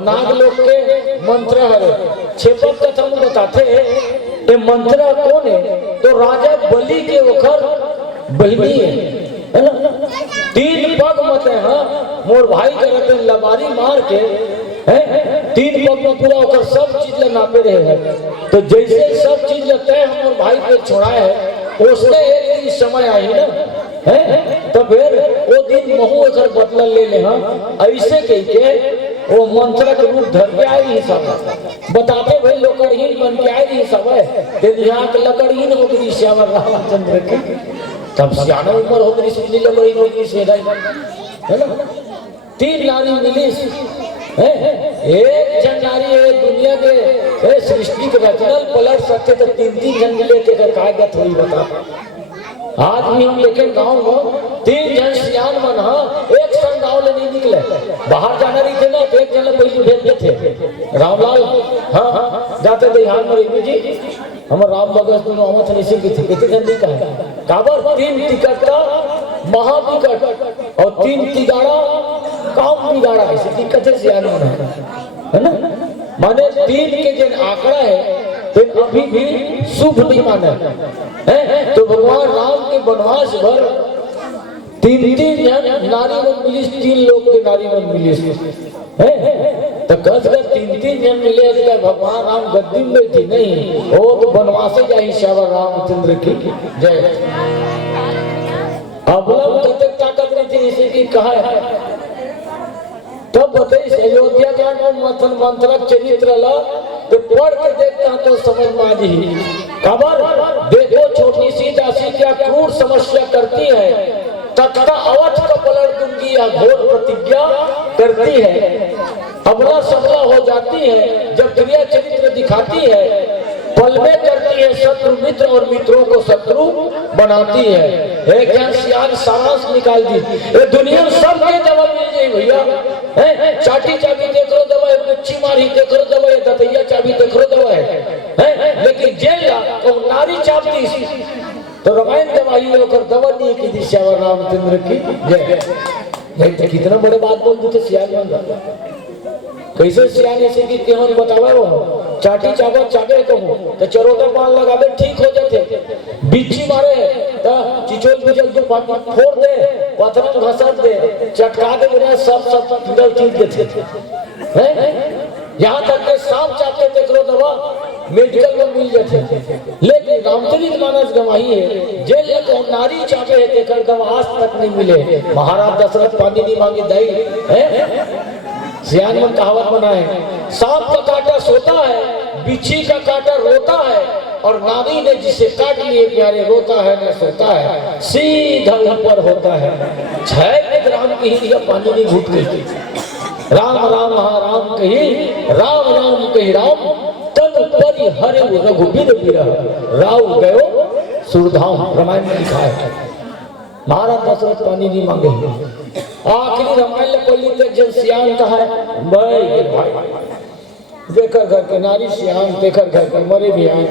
और नाग लोग के मंत्र हरे छेपक कथा में बताते ये मंत्र कौन है तो राजा बलि के ओखर बहनी है ना। 3 पग मत है हाँ मोर भाई करते लबारी मार के है 3 पग में पूरा ओखर सब चीज ले नापे रहे हैं। तो जैसे सब चीज लेते हैं हम भाई पे छोड़ाए है उसने एक दिन समय आई ना है तो फिर वो दिन महू अगर बदला ले ले हाँ ऐसे कह के वो मंत्र के रूप धर के आई ही सब बताते भाई लकड़हीन बन के आई ही सब है यहाँ के लकड़हीन हो गई श्यावर रामचंद्र की तब सियाना उम्र हो गई इसलिए लकड़हीन हो गई से है ना। 3 नारी मिली है एक जन नारी है दुनिया के सृष्टि के रचनल पलट सकते तो 3 जन मिले थे काय थोड़ी बता। आज भी हम देखे गाँव में 3 जन सियान मन हाँ एक संग गाँव ले नहीं निकले बाहर जाना रही थे ना तो एक जन पहले भेजते थे रामलाल हाँ जाते थे यहाँ में जी हम राम भगत दोनों अमत नहीं सीखी थी कितने जन का है काबर 3 टिकट का महाटिकट और 3 तिगाड़ा काम बिगाड़ा ऐसी दिक्कत है सियान है ना। माने 3 के जन आंकड़ा है तो अभी भी शुभ नहीं माना है तो भगवान राम के वनवास भर 3 जन नारी मन मिली 3 लोग के नारी मन मिली है तो कस कर 3 जन मिले तो भगवान राम गद्दी में थी नहीं वो तो वनवास जाही श्यावर रामचंद्र की जय। अब कतक ताकत नहीं थी इसे की कहा है तब बताइए अयोध्या कांड में मथन मंत्र चरित्र ला तो पढ़ के देखता तो समझ में आ जी खबर देखो छोटी सी दासी क्या क्रूर समस्या करती है तख्ता अवध का पलट दूंगी या घोर प्रतिज्ञा करती है अबला सबला हो जाती है जब क्रिया चरित्र दिखाती है पल में करती है शत्रु मित्र और मित्रों को शत्रु बनाती है। एक सियान सारांश निकाल दी ये दुनिया सब के दवा मिल जाए भैया चाटी चाबी देख लो दवा गुच्छी मारी देख लो दवा दतैया चाबी देख लो दवा है लेकिन जेल तो नारी चाप दी तो रामायण दवाई होकर दवा नहीं की थी श्यावर रामचंद्र की जय। तो कितना बड़े बात बोल दी तो सियान कैसे सियान ऐसे की क्यों बतावे वो चाटी चावल चागे कहूं तो चरोटा पान लगावे ठीक हो जाते बिच्छी मारे तो चिचोल बिचल जो फोड़ दे पत्थर घसर दे चटका दे बिना सब फिंगल चीज देते हैं यहाँ तक के सांप चापते देख लो दवा मेडिकल में मिल जाते लेकिन रामचरित मानस गवाही है जेल को नारी चापे है देखकर दवा आज तक नहीं मिले। महाराज दशरथ पानी नहीं मांगे दही है सियान में कहावत बना है सांप का काटा सोता है बिच्छी का काटा रोता है और नारी ने जिसे काट लिए प्यारे रोता है न सोता है सीधा ऊपर होता है। 6 राम की ही पानी नहीं घुट गई राम राम राम कही राम राम कही राम तन परि हरे रघुबीर बिरह राव गयो सुरधाम रामायण में लिखा है। महाराज दशरथ पानी नहीं मांगे आखिरी रामायण पल्ली तक जब सियान कहा है भाई देखकर घर के नारी सियान देखकर घर के मरे भी आए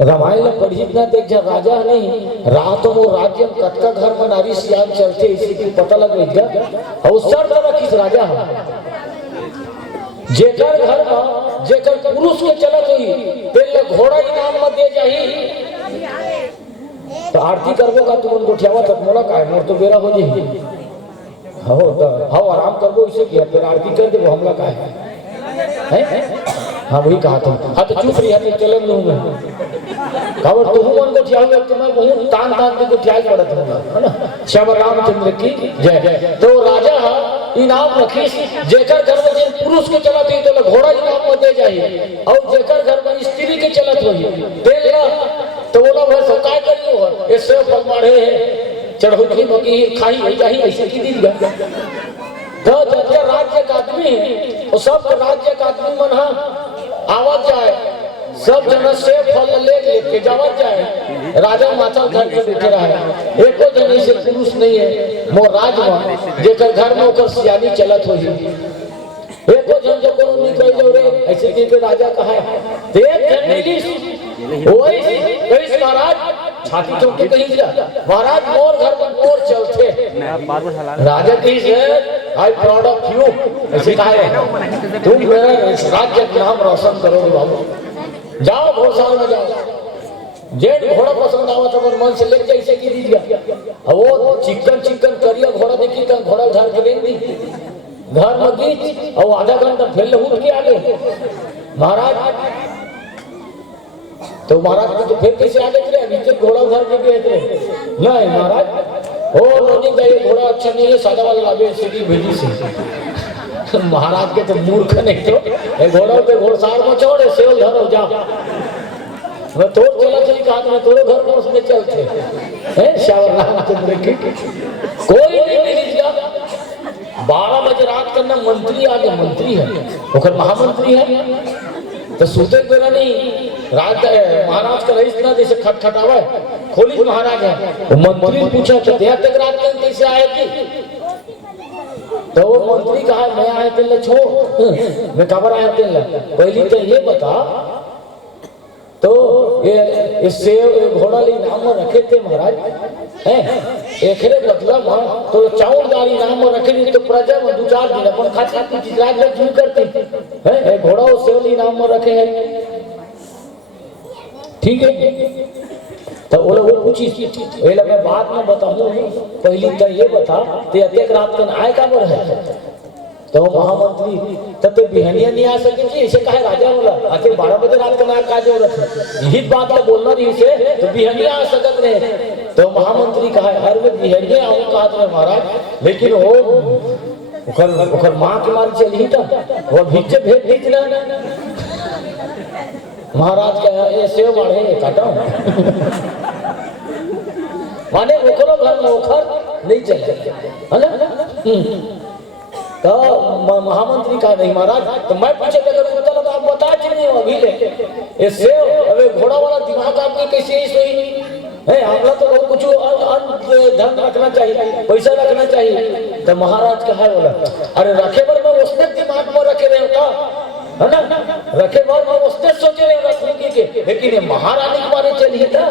रामायण पढ़ी ना देख जा राजा नहीं रात वो राज्य कटका घर में नारी सियान चलते इसी की पता लग गई और सर तरह किस राजा जेकर घर में जेकर पुरुष के चलत हुई तेल घोड़ा इनाम में दे जाही तो आरती करबो का तुम उनको उठावा तक मोला का है मोर तो बेरा हो जी हो तो हां आराम करबो इसे किया फिर आरती कर देबो हमला का है हां वही कहा था हां तो चुप रही है चलन लूंगा खबर तुम उनको उठाओगे तो मैं बहुत तान तान के उठाई पड़त है ना श्यावर रामचंद्र की जय। तो राजा इनाम रखी जेकर घर में जिन पुरुष के चलत हुई तो घोड़ा इनाम में दे जाइए और जेकर घर में स्त्री के चलत हुई तेल तो बोला भाई सब काय करियो ऐसे फल मारे चढ़ौती मकी खाई है जाही ऐसे की दी तो जब राज्य का आदमी है और सब राज्य का आदमी मन आवत जाए सब जन से फल ले लेके जावत जाए राजा माता घर पे बैठे रहे एको जन से पुरुष नहीं है मोर राज में जेकर घर में ओकर सियानी चलत होई एको जन जो कोनो निकल जो रे ऐसे की के राजा कहा है एक जन मिली ओए कइस महाराज छाती ठोक के कहीं जा महाराज मोर घर में मोर चलते राजा की से आई प्राउड ऑफ यू ऐसे कहा है तुम मेरा राज्य का नाम रोशन करोगे बाबू जाओ घोड़साल में जाओ जेठ घोड़ा पसंद आवा तो मन से लेके ऐसे की दीजिए अब वो चिकन चिकन करिया घोड़ा देखी तो घोड़ा उधार के ले दी घर में गीच और आधा घंटा फिर उठ के आ गए महाराज तो महाराज को तो फिर कैसे आगे चले नीचे घोड़ा उधार के गए थे नहीं महाराज ओ नोनी का ये घोड़ा अच्छा नहीं है सादा वाला लावे सीधी भेजी से महाराज के तो मूर्ख नहीं तो घोड़ा पे घोड़सार में छोड़े सेव धरो जा मैं तोड़ चला चली कहा मैं तोड़े घर में उसमें चलते हैं श्यावर रामचंद्र की कोई नहीं मिली गया 12 बजे रात करना मंत्री आगे मंत्री है वो महामंत्री है तो सूते बेरा नहीं रात महाराज का रईस ना जैसे खटखटावा खोली महाराज है तो मंत्री पूछा कि देर तक रात में कैसे आए थी तो वो मंत्री कहा मैं आए थे छोड़ मैं खबर आया थे पहली तो ये बता तो ये सेव घोड़ा ली नाम में रखे थे महाराज हैं एकरे मतलब तो चाउरदारी नाम में रखे थे तो प्रजा में 2-4 दिन अपन खाती कुछ राज में क्यों करते हैं घोड़ा और सेव ली नाम में रखे हैं ठीक है तो वो लोग पूछी ये लगा बात में बताऊं पहली तो ये बता ते अत्यक रात का आए का बोल है तो महामंत्री तब तो बिहनिया नहीं आ सके कि ऐसे कहे राजा बोला आखिर 12 बजे रात का का जरूरत है यही बात में बोलना नहीं से तो बिहनिया आ सकत रहे तो महामंत्री कहा हर में बिहनिया आऊं कहा तो महाराज लेकिन वो ओकर मां के मार चली था वो भीचे भेज दी ना महाराज का ये सेव बढ़े काटा माने ओकरो घर में ओखर नहीं चले है ना तो महामंत्री कहा नहीं महाराज तो मैं पूछे अगर उत्तर तो आप बता नहीं हो अभी ले ये सेव अबे घोड़ा वाला दिमाग आपके कैसे ही सोई है आपला तो बहुत कुछ धन रखना चाहिए पैसा रखना चाहिए तो महाराज कहा बोला अरे रखे बार में उसने दिमाग में रखे रहे होता है ना रखे बार में उसने सोचे रहे होता के लेकिन ये महारानी के बारे चलिए था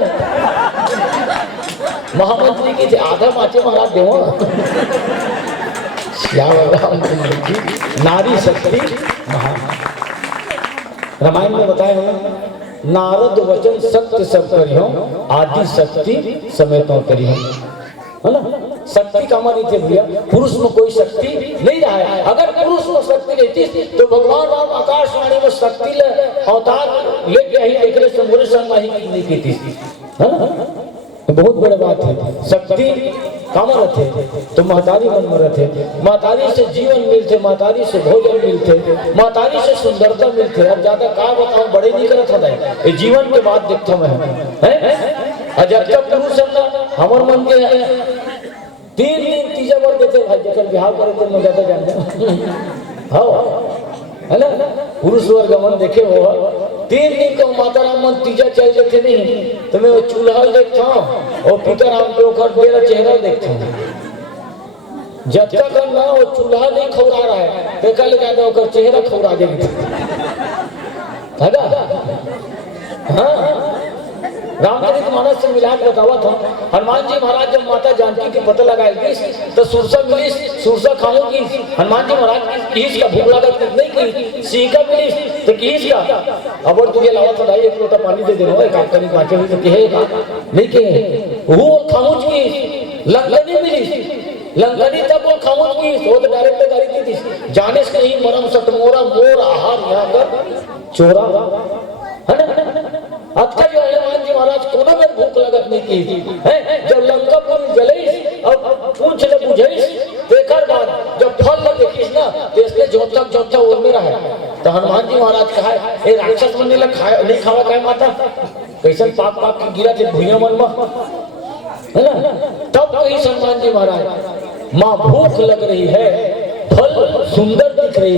महामंत्री की आधा माचे महाराज देवो नारी शक्ति रामायण में बताया है नारद वचन सत्य सब करियो आदि शक्ति समेतो करियो है ना शक्ति का हमारी थे भैया पुरुष में कोई शक्ति नहीं रहा है अगर पुरुष में शक्ति रहती तो भगवान राम आकाशवाणी में शक्ति ले अवतार लेके ही देखने से मोरे संग नहीं की थी है ना बहुत बड़ी बात है शक्ति कामर थे तो महतारी मन में रहते महतारी से जीवन मिलते महतारी से भोजन मिलते महतारी से सुंदरता मिलते अब ज्यादा का बताऊं बड़े नहीं करत होता है ये जीवन के बाद देखता मैं है जब जब पुरुष ना हमर मन के 3 दिन तीजा बार देते भाई जब बिहार करे तो मैं ज्यादा जानते हाँ है ना पुरुष वर्ग मन देखे हो 3 दिन को माता राम मन तीजा चल जाते नहीं तो मैं वो चूल्हा देखता हूँ और पिता राम के ऊपर मेरा चेहरा देखता हूँ जब तक ना वो चूल्हा नहीं खौरा रहा है देखा ले जाता होकर चेहरा खौरा देंगे हाँ रामचरित मानस से मिला के बतावा था हनुमान जी महाराज जब माता जानकी के पता लगाएगी तो सुरसा मिली सुरसा खाऊंगी हनुमान जी महाराज किस का भूख लगा नहीं की सीखा मिली तो किस का अब और तुझे लावा तो भाई 1 लोटा पानी दे दे रहा है काम करने पाचे हुई तो कहे नहीं कहे वो खाऊंच की लंगनी मिली लंगनी तब वो खाऊंच की तो डायरेक्ट गाड़ी की थी जाने से नहीं मरम सटमोरा मोर आहार यहाँ पर चोरा है ना अच्छा जो हनुमान जी महाराज को ना मेरे भूख लगत नहीं की थी है जब लंका पूरी जले अब पूछ ले बुझे देखकर बाद जब फल न देखिस ना तो इसने जोतक और में रहा तो हनुमान जी महाराज कहा ए राक्षस मन ने खाया नहीं खावा काय माता कैसन पाप पाप की गिरा थे भुइया मन में है ना तब कही हनुमान जी महाराज माँ भूख लग रही है फल सुंदर दिख रही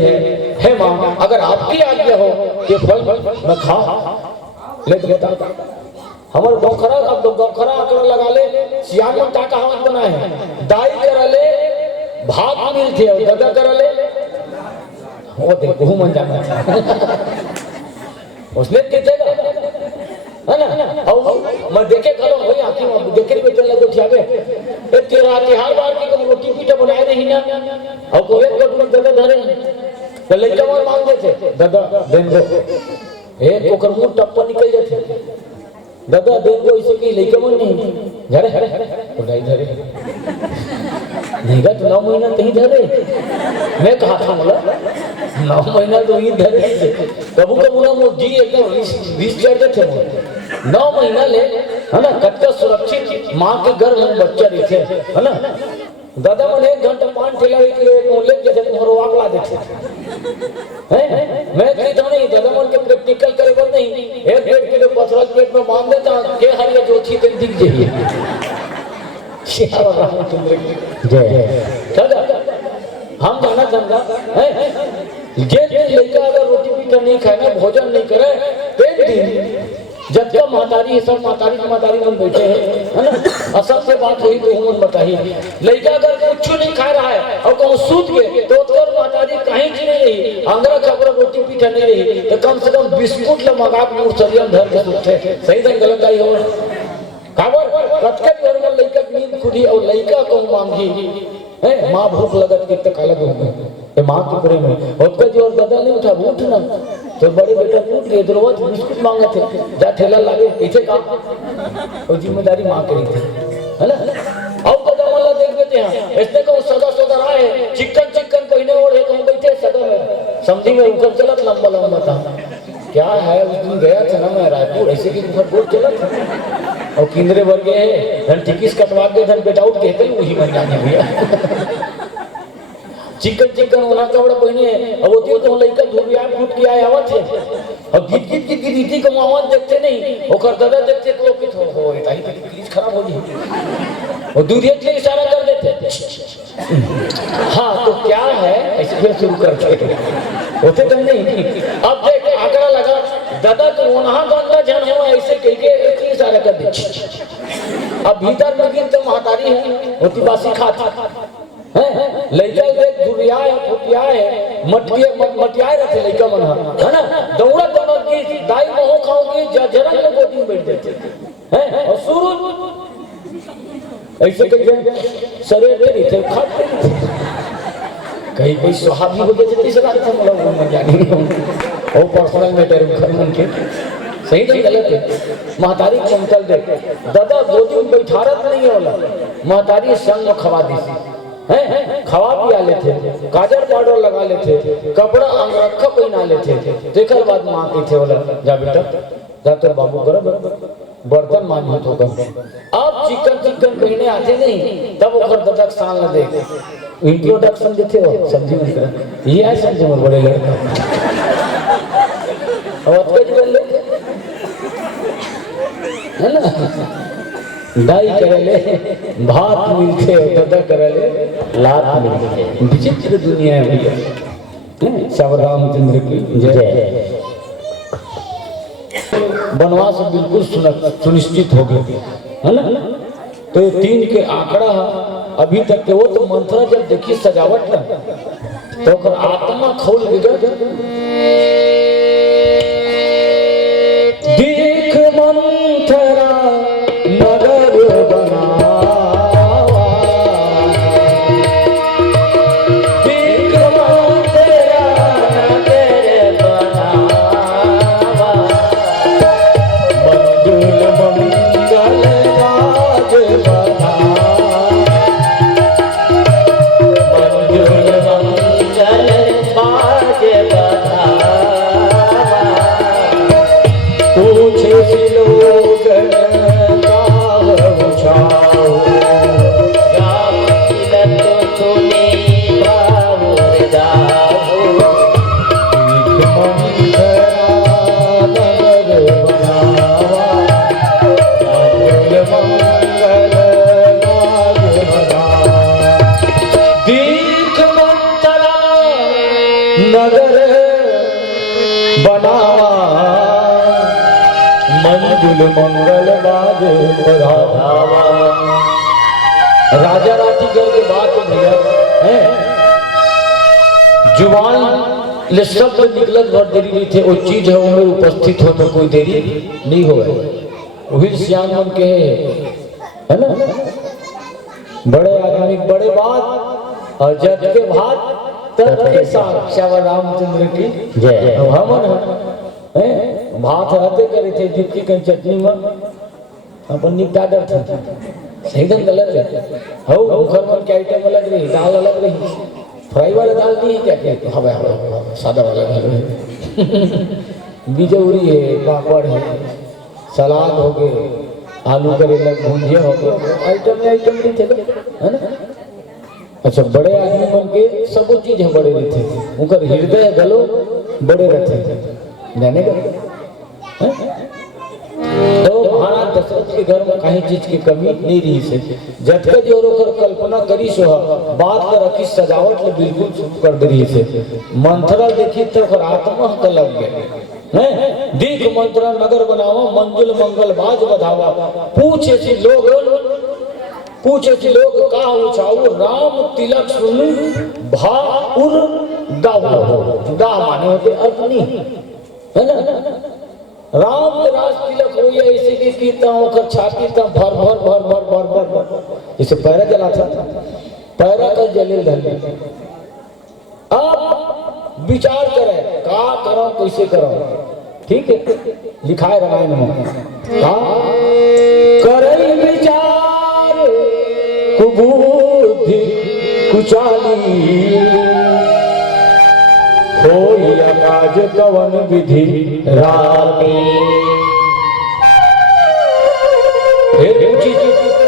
है माँ अगर आपकी आज्ञा हो ये फल मैं खा ले तो बता हमारे गौखरा अब तो गौखरा आकर लगा ले सियान में का कहावत बना है दाई कर ले भाग मिलते और दादा कर ले वो देखो मन जाता उसने कितेगा है ना और मैं देखे खलो भाई आंखें में देखे बेटे लगो ठियावे ए तेरा तिहार बार की को रोटी पीटा बनाए नहीं ना और को एक कटोरी दादा धरे तो लड़का मार मांग देते दादा देन दो एक को कर मुंह टप्पा निकल जाते दादा देन दो इसे की लड़का मन नहीं धरे उठाई धरे नहीं का तो 9 महीना नहीं धरे मैं कहा था बोला 9 महीना तो ही धरे कबू कबू ना वो जी एकदम 20 चढ़ते थे 9 महीना ले है ना कच्चा सुरक्षित माँ के गर्भ में बच्चा रहते है ना दादा मन 1 घंटा पान ठेलावे के लिए मोहल्ले के जब मोर वागला देते हैं मैं कहता नहीं दादा मन के प्रैक्टिकल करे बन नहीं एक पेट के लिए पथरा पेट में बांध देता के हरिया जो थी दिन दिख जाइए श्याम रामचंद्र जय दादा हम जाना चंदा है जे लड़का अगर रोटी पीटा नहीं खाए ना भोजन नहीं करे एक दिन जब का महतारी सब महतारी मन बैठे है ना असल से बात हुई तो हम बताइए लड़का अगर कुछ नहीं खा रहा है और कहूँ सूत गए तो तोर महतारी कहीं की नहीं रही अंदर खबर रोटी पीटा नहीं रही तो कम से कम बिस्कुट ले मगा के शरीर धर के सूते सही ढंग गलत आई हो खबर कटकट घर में लड़का नींद खुदी और लड़का को मांगी है माँ भूख लगत के तक अलग हो गए ये माँ के प्रेम में उसका जो और दादा नहीं उठा उठना तो बड़े बेटा उठ गए रोज बिस्कुट मांगे थे जा ठेला लागे पीछे का और जिम्मेदारी माँ करी थी है ना और दादा वाला देख देते हैं ऐसे को सदा सदा रहा है चिकन पहने ओढ़े कहीं बैठे सदा में समझी में ऊपर चलत लंबा था क्या है उस दिन गया था ना मैं रायपुर ऐसे की ऊपर बोर्ड चला था और किंद्रे वर्ग धन टिकिस कटवा के धन बेटा उठ कहते वही बन जाने भैया चिकन होना कपड़ा पहने अब वो तो लड़का धुरिया फूट के आए आवत है और गीत रीति को आवाज देखते नहीं ओकर दादा देखते तो कि हो इताई प्लीज खराब हो जी और दूरिया के इशारा कर देते हाँ तो क्या है ऐसे फिर शुरू करते होते तो नहीं अब देख आंकड़ा लगा दादा तो वहां गंगा जन हो ऐसे कह के इशारा कर दे अब भीतर में गिन तो महतारी है होती बासी खाता लड़का देख दुरिया है फुटिया है मटिया रहते लड़का मन है ना दौड़ा दोनों की दाई मोह खाओगी जरा के गोदी में बैठ जाते हैं और सूरज ऐसे कहीं शरीर पे नहीं थे खाते कहीं कोई सुहागी हो गए तीसरा रात था मतलब मन जाने और पर्सनल मैटर घर मन के सही नहीं गलत है महतारी चंचल देख दादा गोदी में बैठारत नहीं होला महतारी संग खवा दी है खवा पिया लेते काजल पाउडर लगा लेते कपड़ा अंगरखा पहना लेते देखल बाद माँ के थे बोला जा बेटा जाकर बाबू करो बर्तन मान हो तो अब चिकन पहने आते नहीं तब ओकर ददक साल न दे इंट्रोडक्शन देते हो सब्जी में ये है सब्जी में बड़े लड़का अब अतके बोल ले है ना दाई करले भात मिलते दादा करले लात मिलते विचित्र दुनिया है भैया श्याम रामचंद्र की जय वनवास बिल्कुल सुनिश्चित हो गए है ना तो 3 के आंकड़ा अभी तक के वो तो मंत्र जब देखी सजावट ना तो आत्मा खोल गया देख मंथरा नगर बनावा देख मंथरा नगर बनावा मंजुल मंगल राज बनावा मंजुल मंगल राज बनावा पूछे से लोग मंगल बाज बढ़ावा राजा राठी के बात भैया है जुबान ले शब्द निकलत बहुत देरी नहीं थे वो चीज है उनमें उपस्थित हो तो कोई देरी नहीं हो वही सियान मन के है ना, बड़े आदमी बड़े बात और जग के भात तब के साथ श्यावर रामचंद्र की जय। हमन है भात रहते करे थे दीपकी की चटनी में अपन निपटा दे थे, एकदम गलत है। हो घर में क्या आइटम अलग रही, दाल अलग रही, फ्राई वाला दाल नहीं क्या कहते, हवा सादा वाला दाल बिजौरी है, पापड़ है, सलाद हो गए, आलू करेला भुंजिया हो गए, आइटम में आइटम नहीं थे है ना। अच्छा बड़े आदमी बन के सब चीज है बड़े रहते थे, उनका हृदय गलो बड़े रहते थे जाने का। तो महाराज दशरथ के घर में कहीं चीज की कमी नहीं रही से, झटका जोर होकर कल्पना करी सो बात कर रखी सजावट ले बिल्कुल शुरू कर दे रही से। मंथरा देखी तो आत्मा का लग गया है, दीख मंत्रा नगर बनावा मंजुल मंगल बाज बधावा, पूछे सी लोग का उछाऊ राम तिलक सुन भाउर दाऊ, दा माने होते अर्थ नहीं है ना। राम के राज तिलक हो या इसी की कीर्तन होकर छाती था भर भर भर भर भर भर भर इसे पैरा जला था, पैरा का जले धले। अब विचार करें का करो कैसे करो, ठीक है लिखा है रामायण में करे विचार कुबुद्धि कुचाली, होई काज कवन विधि राती।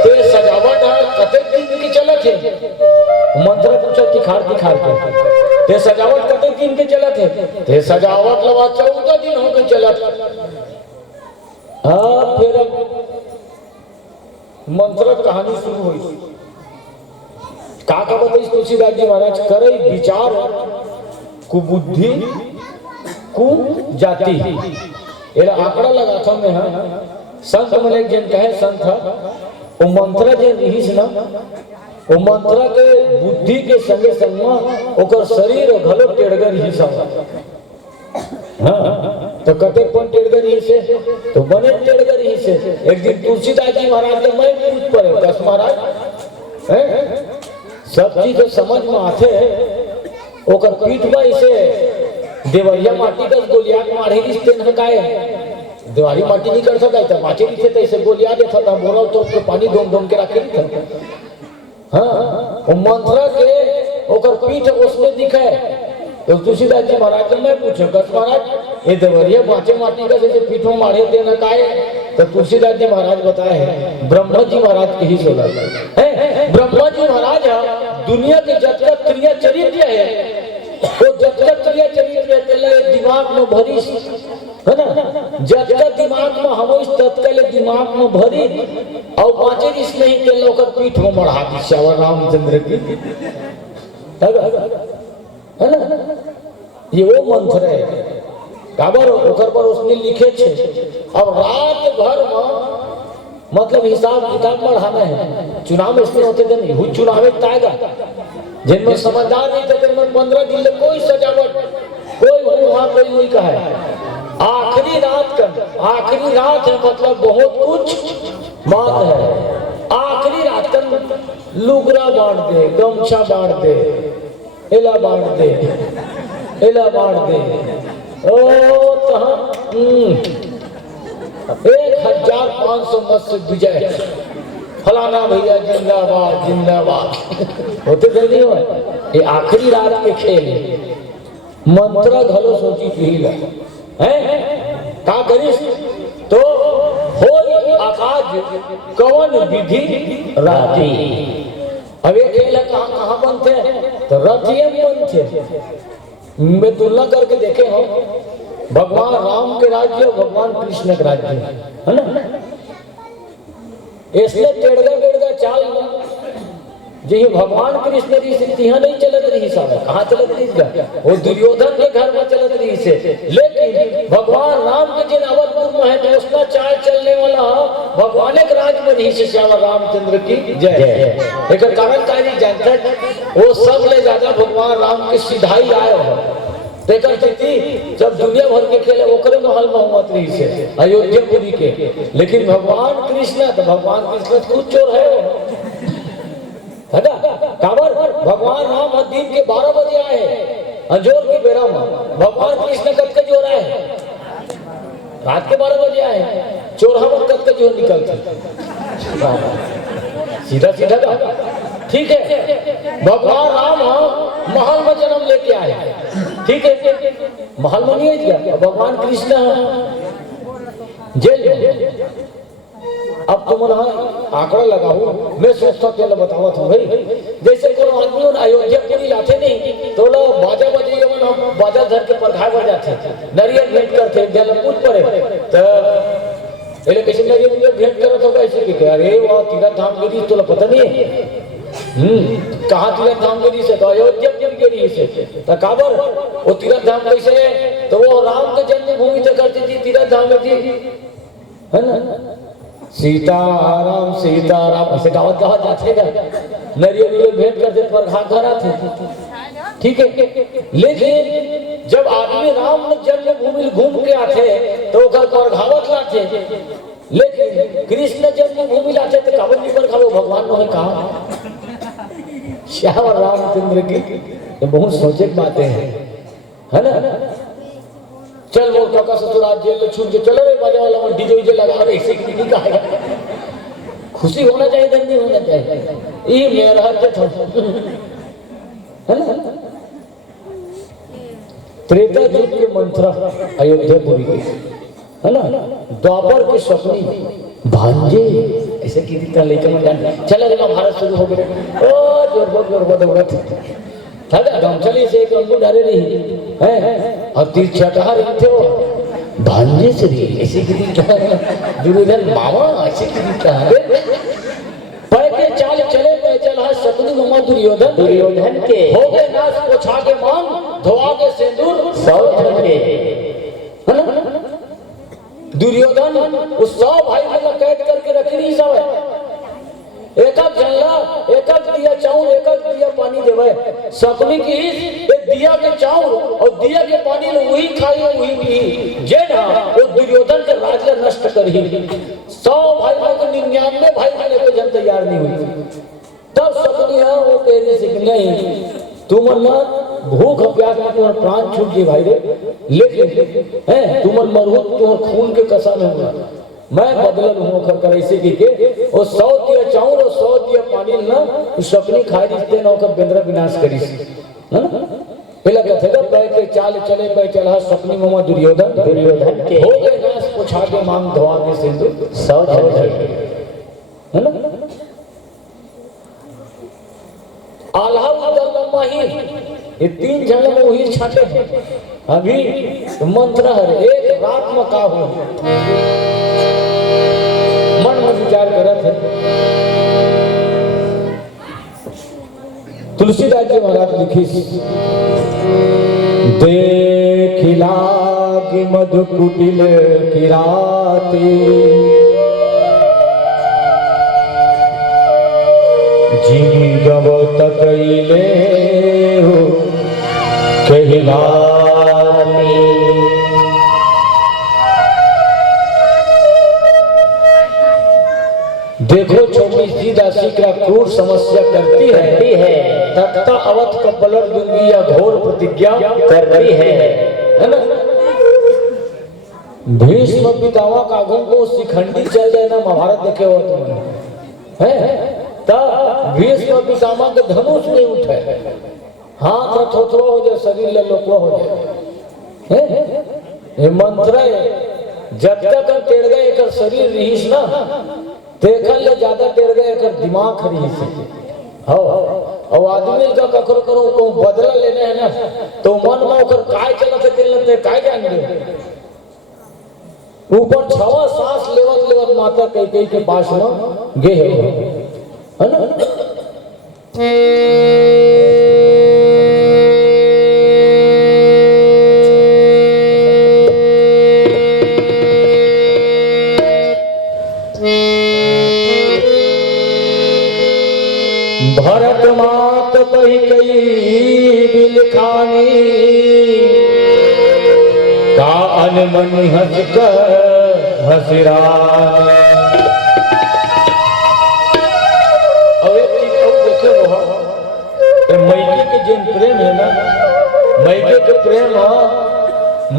ते सजावट कते दिन की चलत है, मंत्र पूछा तिखार के ते सजावट कते दिन के चलत है, ते सजावट लवा 14 दिन हो गए चलत। फिर मंत्र कहानी शुरू हुई, का बताई तुलसीदास जी महाराज करे विचार कुबुद्धि कु जाति, एरा आंकड़ा लगा था मैं संत मने जन कहे संत वो मंत्र जे रहीस ना, वो मंत्र के बुद्धि के संगे संग में ओकर शरीर घलो टेढ़गर ही सब। हाँ तो कते कौन टेढ़गर ही से, तो बने टेढ़गर ही से। एक दिन तुलसीदास जी महाराज ने मैं पूछ पड़े दस महाराज सब चीज जो समझ में आते ओकर पीठ में इसे देवरिया माटी का गोलियां मारे रिश्ते न काए, देवारी माटी नहीं कर सकता था, माचे रिश्ते तो इसे गोलियां देता था, बोरा तो उसके पानी धोम धोम के रखे था। हाँ वो मंत्र के ओकर पीठ उसमें दिखे। तो तुलसीदास जी महाराज ने मैं पूछो कस महाराज ये देवरिया माचे माटी का जैसे पीठ में मारे थे न काए, तो तुलसीदास जी महाराज बताए ब्रह्मा जी महाराज के ही सोला है। ब्रह्मा जी महाराज दुनिया के जगत क्रिया चरित्र है, वो जगत क्रिया चरित्र दिमाग में भरी है ना, जगत दिमाग में हम इस तत्काल दिमाग में भरी और पांचे इसमें ही के लोग पीठ में मढ़ा दी श्यावर रामचंद्र की है ना। ये वो मंत्र है काबर ओकर पर उसने लिखे छे। अब रात भर में मतलब हिसाब किताब बढ़ाना है, चुनाव इसमें होते थे नहीं, चुनाव ताएगा जिनमें समझदार नहीं थे जिनमें 15 दिन में कोई सजावट कोई वहां कोई नहीं कहा है। आखिरी रात है मतलब बहुत कुछ बात है। आखिरी रात तक लुगरा बांट दे, गमछा बांट दे, एला बांट दे, एला बांट दे, ओ तहाँ 1500 मत विजय फलाना भैया जिंदाबाद जिंदाबाद होते जल्दी हो। ये आखिरी रात के खेल मंत्र घलो सोची पीला है का करिस तो हो आकाज कवन विधि राती। अब ये खेल कहाँ बनते तो रथियम बनते। मैं तुलना करके देखे हो भगवान राम के राज्य और भगवान कृष्ण के राज्य है ना। इसलिए टेढ़गा चाल जी भगवान कृष्ण की स्थिति नहीं चलत रही सब, कहाँ चलत रही वो दुर्योधन के घर में चलत रही से। लेकिन भगवान राम के जिन अवधपुर में है तो उसका चाल चलने वाला भगवान के राज में रही से श्यावर रामचंद्र की जय। एक कारण जानता वो सब ले ज्यादा भगवान राम के सिधाई आए हो देखा थी जब दुनिया भर के खेले ओकरे महल में मत रही से अयोध्यापुरी के, लेकिन भगवान कृष्ण तो भगवान कृष्ण खुद चोर है ना। काबर भगवान राम दिन के 12 बजे आए अंजोर के बेरा में, भगवान कृष्ण कद के जोर आए रात के 12 बजे आए, चोर हम कद के जोर निकलते सीधा सीधा का। ठीक है, भगवान राम महल में जन्म लेके आए, ठीक है, महल में नहीं गया, भगवान कृष्ण जेल में। अब तुम आंकड़ा लगाओ, मैं सोचता पहले बतावा था भाई, जैसे कोई आदमी अयोध्यापुरी लाते नहीं तो लोग बाजा बजे हम बाजा धर के परखा बढ़ जाते, नरियल भेंट करते, जल पूछ पड़े तो ये कैसे नरियल भेंट करो तो कैसे कि अरे वाह तीरथ धाम गिरी तो पता नहीं है। कहाँ तीरथ धाम गिरी से, तो अयोध्या गिरी से, तो काबर वो तीरथ धाम कैसे है, तो वो राम के जन्मभूमि से करती थी तीरथ धाम में थी, है ना। सीताराम सीताराम ऐसे गावत गावत जाते का नरियल भेंट करते पर घर आते, ठीक है। लेकिन जब आदमी राम जन्मभूमि घूम के आते तो घर पर घावत लाते, लेकिन कृष्ण जन्मभूमि लाते तो कावत नहीं पर खाओ भगवान ने कहा श्याम रामचंद्र की, ये बहुत सोचे की बातें हैं, है ना। चल वो काका ससुराल जेल में छूट के चलो रे बाजा वाला में डीजे वीजे लगा रहे, ऐसे की नहीं कहा, खुशी होना चाहिए दंड नहीं होना चाहिए, ये मेरा हक है ना। त्रेता युग के मंत्र अयोध्यापुरी के, है ना। द्वापर के स्वप्नी भांजे ऐसे की दिखता लेकर में जान चला रे महाभारत शुरू हो गए, ओ जोर दौड़त था गांव चले से एक अंगू डाले नहीं है और तीर चटहा रहे थे वो भांजे से भी ऐसे की दिखता दुर्योधन मामा ऐसे की दिखता है पढ़ के चाल चले पे चला शकुनी मामा दुर्योधन के हो गए नाश पोछा के मांग धोआ के सिंदूर सौ के, है ना। दुर्योधन उस 100 भाई को कैद करके रखी नहीं सब, एक जंगला एक दिया चाउर एक दिया पानी देवे, शकुनी की एक दिया के चाउर और दिया के पानी में वही खाई वही पी जे ना वो दुर्योधन के राज्य नष्ट कर ही 100 भाई को 99 भाई को लेकर जन तैयार नहीं हुई। तब शकुनी है वो तेरी सिख नहीं तुम भूख प्यास में तुम्हारा प्राण छूट गई भाई रे, लेकिन है तुम मरहूत तुम्हारे खून के कसम होगा मैं बदलन हूँ कर ऐसे की के और 100 दिया चाउर और 100 दिया पानी ना उस अपनी खाई रिश्ते ना होकर बेंद्रा विनाश करी, है ना। पहला कहते थे पैर के चाल चले पे चला सपनी मामा दुर्योधन के हो गए नाश पोछा के मांग धोआ के सिंदूर 100 है ना। आल्हा उदल माही ये 3 जंगल में वही छाटे हैं अभी तो मंत्र है एक रात में का हो मन में विचार करत है। तुलसीदास जी महाराज लिखी देखिला कि मधु कुटिल किराती जी गव तकैले हो कहलाती। देखो 24 जी दासी का क्रूर समस्या करती है तख्ता अवध का पलट दूंगी या घोर प्रतिज्ञा करती है ना। भीष्म पितामह का आगम को शिखंडी चल जाए ना महाभारत देखे हो तुमने है तब भीष्म पितामह के धनुष नहीं उठे हाथ थोथवा हो जाए शरीर ललोकवा हो जाए। ये मंत्र जब तक टेढ़ गए एक शरीर रहीस ना देखल ले ज्यादा टेढ़ गए एक दिमाग रहीस हो और आदमी का ककरो करो को बदला लेने है ना तो मन में ओकर काय चलत दिल काय जान दे ऊपर 6 सांस लेवत लेवत माता कई के पास में गे है ना। भरत मात कही बिलखानी का अनमनी हंस कर हंसरान। अब एक चीज और देखे वो मैके के जिन प्रेम है ना, मैके के प्रेम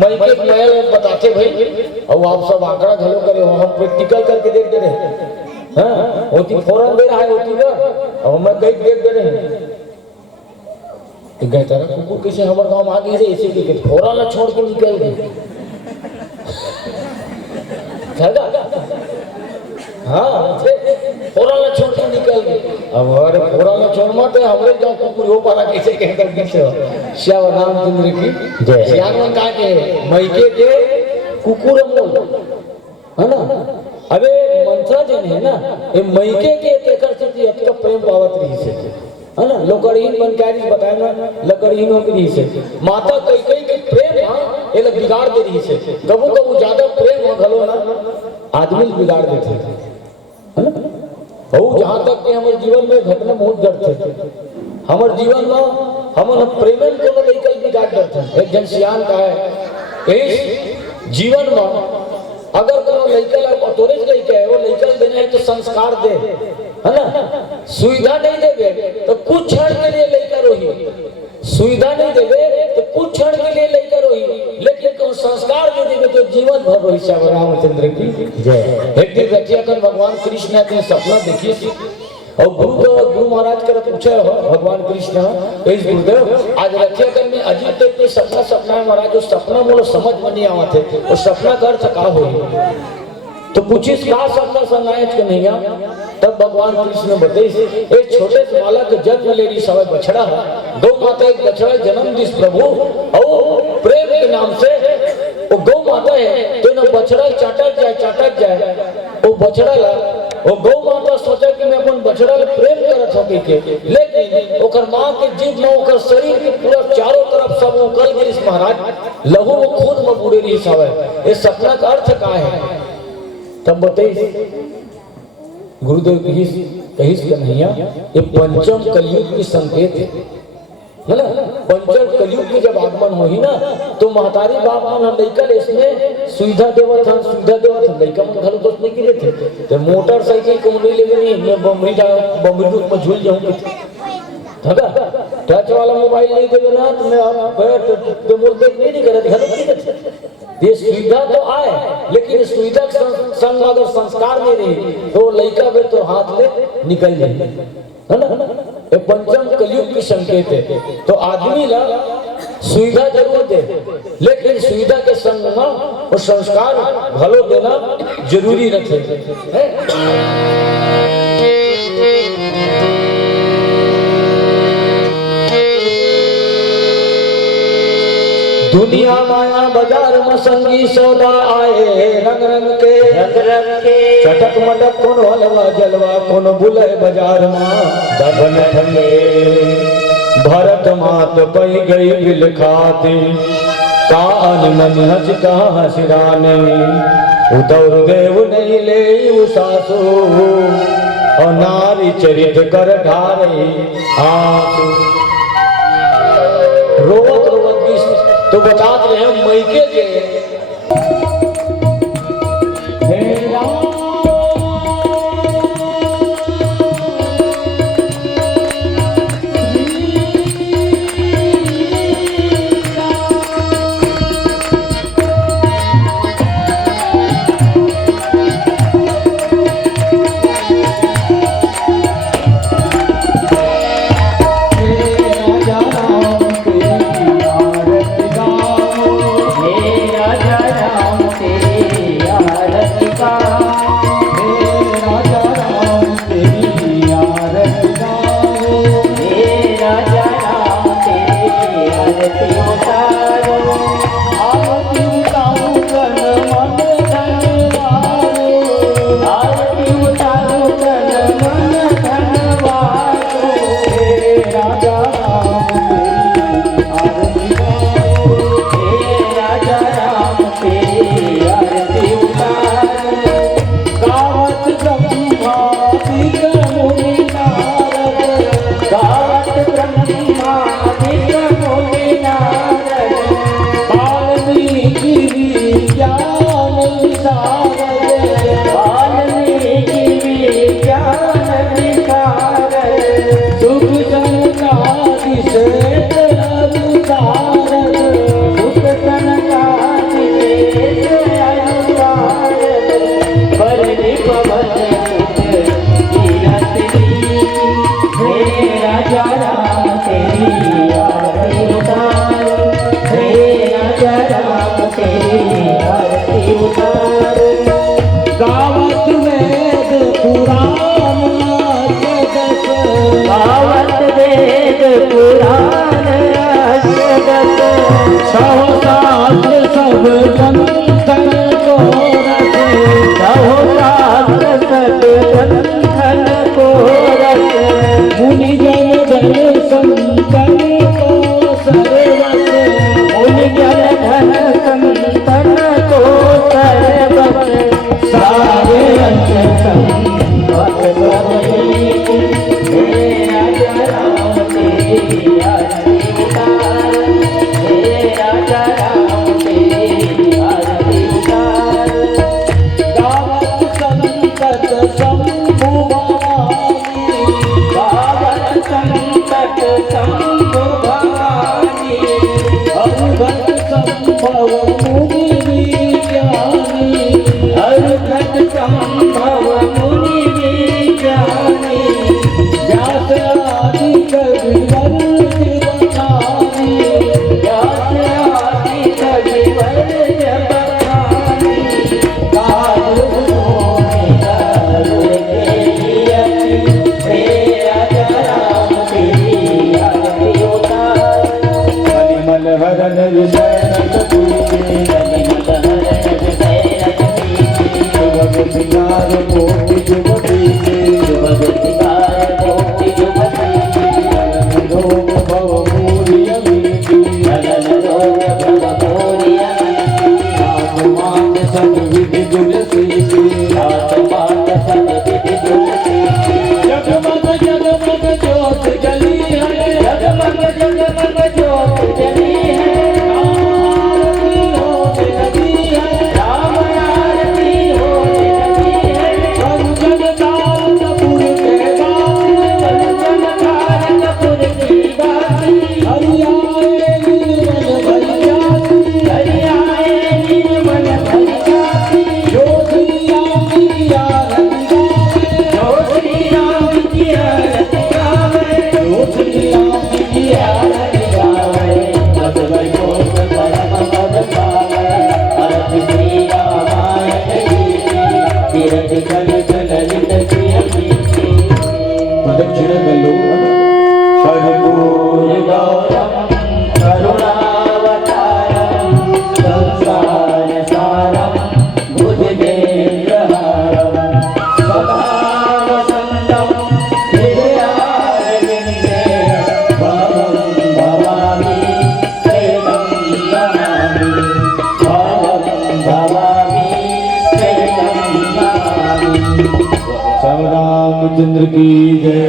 मैके मैं बताते भाई, और आप सब आंकड़ा घलो करे हो, हम प्रैक्टिकल करके देख दे रहे हैं। हाँ होती फौरन दे रहा है होती ना, और मैं गई देख दे रहे हैं गए तारा कुकुर कैसे हमारे गांव में आ गई ऐसे कि फौरन छोड़ के निकल गए। हाँ फौरन छोड़ के निकल गए। अब अरे फौरन छोड़ मत हमरे गांव कुकुर हो पारा कैसे कहकर कैसे श्याम रामचंद्र की जय। श्याम कहा के मैके के कुकुर मोल है ना। अबे मंत्रा जन है ना ये मैके के एकर से अटका प्रेम पावत रही से है ना। लोकड़ीन बनकारी बताए ना लकड़ीनों की रही से माता कई कई के प्रेम हाँ ये लोग बिगाड़ दे रही से। कबू कबू ज्यादा प्रेम हो घलो ना आदमी बिगाड़ देते है ना। और जहाँ तक कि हमारे जीवन में घटना बहुत डरते थे, हमारे जीवन में हम प्रेम को लेकर बिगाड़ डरते। एक जन सियान का है इस जीवन में अगर कोनो लड़का तोरेज लड़का है वो लड़का देना है तो संस्कार दे है ना। सुविधा नहीं देवे तो कुछ क्षण के लिए लड़का रोही, सुविधा नहीं देवे तो कुछ क्षण के लिए लड़का रोही, लेकिन तो संस्कार दे देवे तो जीवन भर रोही। श्याम रामचंद्र की जय। एक दिन रतिया कर भगवान कृष्ण ने सपना देखिए और गुरु महाराज कर पूछे हो भगवान कृष्ण इस गुरुदेव आज रतिया कर में अजीब टाइप के सपना है महाराज, जो सपना मोलो समझ में नहीं आवा थे और सपना का अर्थ का हो तो पूछिस का सपना संगायत के नहीं आ। तब भगवान कृष्ण बताई एक छोटे से बालक जन्म ले रही समय बछड़ा गौ माता एक बछड़ा जन्म दिस प्रभु और प्रेम के नाम से वो गौ माता है तो ना बछड़ा चाटक जाए वो बछड़ा ला वो गौ माता सोचा कि मैं अपन बछड़ा ले प्रेम करत हो के, लेकिन ओकर मां के जीभ में ओकर शरीर के पूरा चारों तरफ सब उकल गिरिस महाराज लहू वो खून में बूढ़े रही सब। ये सपना का अर्थ का है तब बताइए गुरुदेव कहिस कन्हैया ये पंचम कलयुग की संकेत है ना। पंचम कलयुग की जब आगमन हो ही ना तो महतारी बाप मन लड़का इसमें सुविधा देवत लड़का मन घर दोस्त नहीं गिरे थे तो मोटरसाइकिल को नहीं लेवे नहीं मैं बमरी में झूल जाऊंगी ठगा टच वाला मोबाइल नहीं देवे ना तो मैं तो मोर देख नहीं करे घर नहीं। ये सुविधा तो आए लेकिन सुविधा संग अगर संस्कार नहीं रही तो लड़का भी तो हाथ ले निकल जाए है ना। ये पंचम कलयुग की संकेत है तो आदमी ला सुविधा जरूर दे लेकिन सुविधा के संग में वो संस्कार भलो देना जरूरी रखे है। दुनिया माया बाजार में संगी सौदा आए रंग रंग के चटक मटक कौन हलवा जलवा कौन बुले बाजार में दबन ठंडे भरत मात पई गई बिल खाती का अनमन हंस कहा हंसराने उदौर देव नहीं ले सासू और नारी चरित कर ढारे आंसू। रोवत तो बतात रहे मैके के राजा वेद पुराण अष्टदश सहस्रात्र सब ग्रंथन को रचे सहस्रात्र सब ग्रंथन को रचे मुनि जन जन संतन को सर्वस मुनि जन धन संतन को सर्वस सारे अंत संपत बदली मेरा राम तेरी आरती उतार मेरा राम तेरी आरती उतार गावत संकट शंभु भवानी गावत संकट शंभु भवानी अरुघट संभव मुनि विज्ञानी अरुघट संभव मुनि विज्ञानी व्यास आदि कविवर शिवखानी व्यास आदि कविवर जपखानी काल भूमि करुण के लिए मेरा राम तेरी आरती उतार मलिमल हरन विषय सिंगार मोती जुबती रोग भव मूर्य मीति आत्मान सब विधि तुलसी जगमग जगमग ज्योत जली है जगमग जगमग ज्योत जली है आरती होने लगी है राम आरती होने लगी है कंचन काल कपूर के बाती कंचन कार कपूर की बाती हरियाए निर्मल भैयाती हरियाए निर्मल भैयाती जो श्री राम की आरती गावे जो श्री राम की आरती गावे जो श्री राम की आरती गावे पद वैकुंठ परम पद पावे आरती श्री रामायण की तीरथ कलित ललित प्रिय कीर्ति प्रदक्षिण कल्लू कर्पूर गौरम करुणावतारम संसार सारम भुजगेन्द्रहारम सदा वसंतम हृदयारविन्दे भवं भवामि शरणं नमामि भवं भवामि शरणं नमामि श्याम रामचंद्र की जय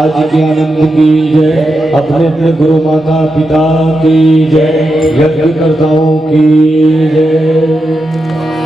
आज के आनंद की जय अपने अपने गुरु माता पिता की जय यज्ञकर्ताओं की जय।